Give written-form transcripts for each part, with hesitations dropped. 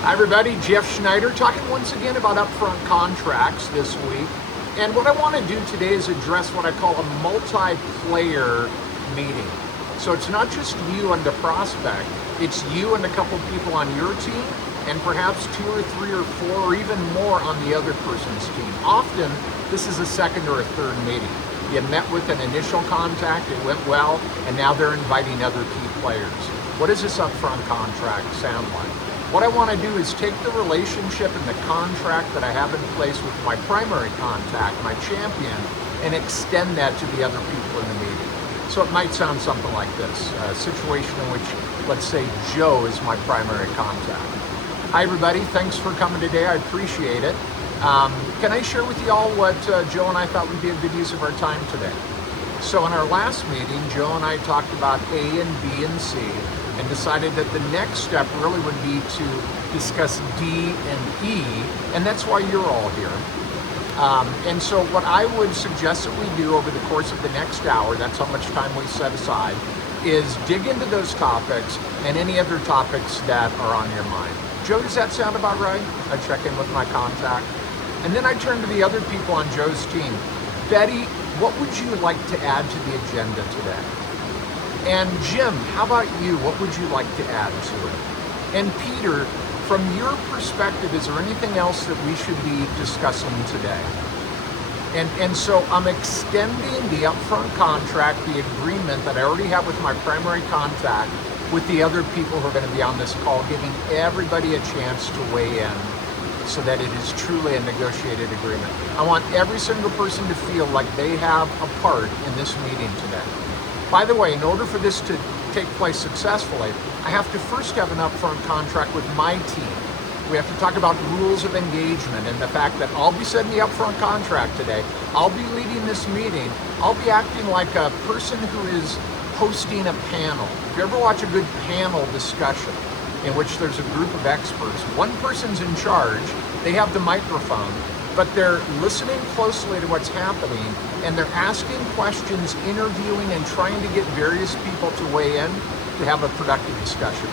Hi everybody, Jeff Schneider talking once again about upfront contracts this week. And what I want to do today is address what I call a multiplayer meeting. So it's not just you and the prospect, it's you and a couple people on your team and perhaps 2 or 3 or 4 or even more on the other person's team. Often this is a second or a third meeting. You met with an initial contact, it went well, and now they're inviting other key players. What does this upfront contract sound like? What I want to do is take the relationship and the contract that I have in place with my primary contact, my champion, and extend that to the other people in the meeting. So it might sound something like this, a situation in which, let's say, Joe is my primary contact. Hi everybody, thanks for coming today, I appreciate it. Can I share with you all what Joe and I thought would be a good use of our time today? So in our last meeting, Joe and I talked about A and B and C and decided that the next step really would be to discuss D and E, and that's why you're all here. And so what I would suggest that we do over the course of the next hour, that's how much time we set aside, is dig into those topics and any other topics that are on your mind. Joe, does that sound about right? I check in with my contact. And then I turn to the other people on Joe's team. Betty, what would you like to add to the agenda today? And Jim, how about you? What would you like to add to it? And Peter, from your perspective, is there anything else that we should be discussing today? And so I'm extending the upfront contract, the agreement that I already have with my primary contact, with the other people who are going to be on this call, giving everybody a chance to weigh in so that it is truly a negotiated agreement. I want every single person to feel like they have a part in this meeting today. By the way, in order for this to take place successfully, I have to first have an upfront contract with my team. We have to talk about rules of engagement and the fact that I'll be setting the upfront contract today. I'll be leading this meeting. I'll be acting like a person who is hosting a panel. If you ever watch a good panel discussion in which there's a group of experts, one person's in charge, they have the microphone, but they're listening closely to what's happening and they're asking questions, interviewing, and trying to get various people to weigh in to have a productive discussion.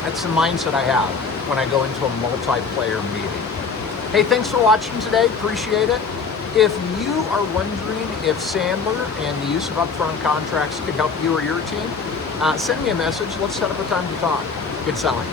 That's the mindset I have when I go into a multiplayer meeting. Hey, thanks for watching today, appreciate it. If you are wondering if Sandler and the use of upfront contracts can help you or your team, send me a message. Let's set up a time to talk. Good selling.